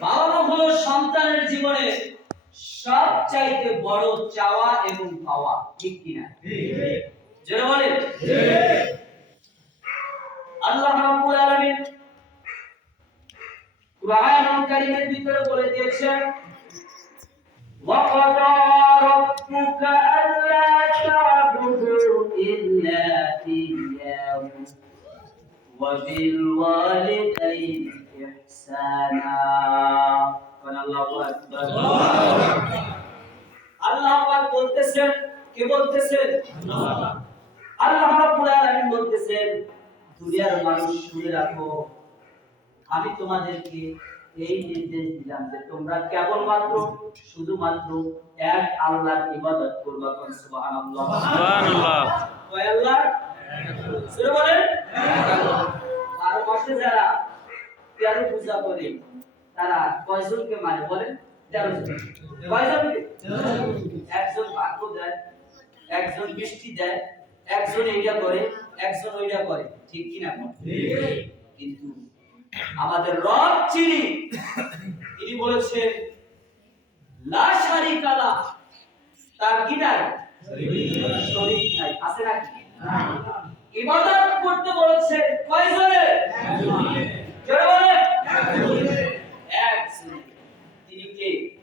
বাবা মা হলো সন্তানের জীবনে সবচাইতে বড় চাওয়া এবং পাওয়া ঠিক কিনা জোরে বলেন আল্লাহ রাব্বুল আলামিন কুরআনুল কারীমের ভিতরে বলে দিয়েছেন وَقَضَى رَبُّكَ أَلَّا تَعْبُدُوا إِلَّا إِيَّاهُ وَبِالْوَالِدَيْنِ আল্লাহ বলতেছেন কে বলতেছেন আল্লাহ বলতেছেন দুনিয়ার মানুষ শুনে রাখো আমি তোমাদেরকে এই নির্দেশ দিলাম যে তোমরা কেবলমাত্র শুধুমাত্র এক আল্লাহর ইবাদত করবা সুবহানাল্লাহ। সুবহানাল্লাহ আল্লাহ? তেরো পূজা করে তারা কয়জনকে মানে বলেন? তেরো জন। কয়জনকে? একজন ভাগ্য দেয় একজন বৃষ্টি দেয় একজন এইটা করে একজন ওইটা করে। ঠিক কিনা কিন্তু আমাদের রব যিনি তিনি বলেছেন লা শারিকা লা। তার কি নাই? শরীক নাই। আছে নাকি? ইবাদত করতে বলেছেন কয়জনে জোরে বলেন একজনে তিনি কে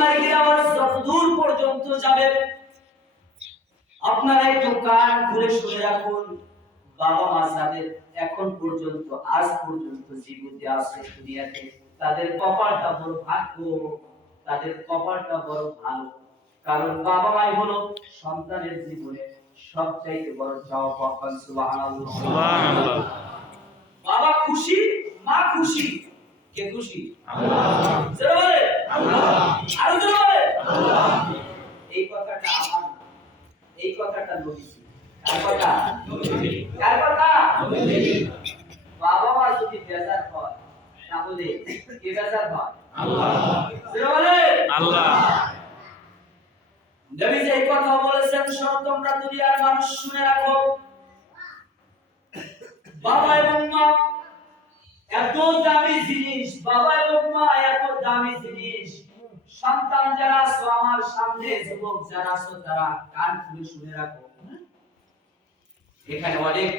এই মাইকের আওয়াজ পর্যন্ত যাবে। আপনারা একটু কান খুলে শুনে রাখুন বাবা মা যাদের এখন পর্যন্ত আজ পর্যন্ত জীবিত আছে দুনিয়াতে তাদের কপালটা বড় ভাগ্য তাদের কপালটা বড় ভালো। কারণ বাবা মাই হলো সন্তানের জীবনে সবচাইতে বড় পাওয়া সুবহানাল্লাহ। সুবহানাল্লাহ। বাবা খুশি মা খুশি কে খুশি? আল্লাহ জোরে বলে আরও জোরে বলে এই কথাটা আমার না। এই কথাটা কার কথা? বাবা মা যদি বেজার হয় তাহলে কে বেজার হয়? আল্লাহ। নবীজি এই কথা বলেছেন শোনো তোমরা দুনিয়ার মানুষ শুনে রাখো। বাবা এবং মা এত দামি জিনিস বাবা এবং মা এত দামি জিনিস। সন্তান যারা আছো, আমার সামনে যুবক যারা আছো, তারা কান খুলে শুনে রাখো এখানে অনেক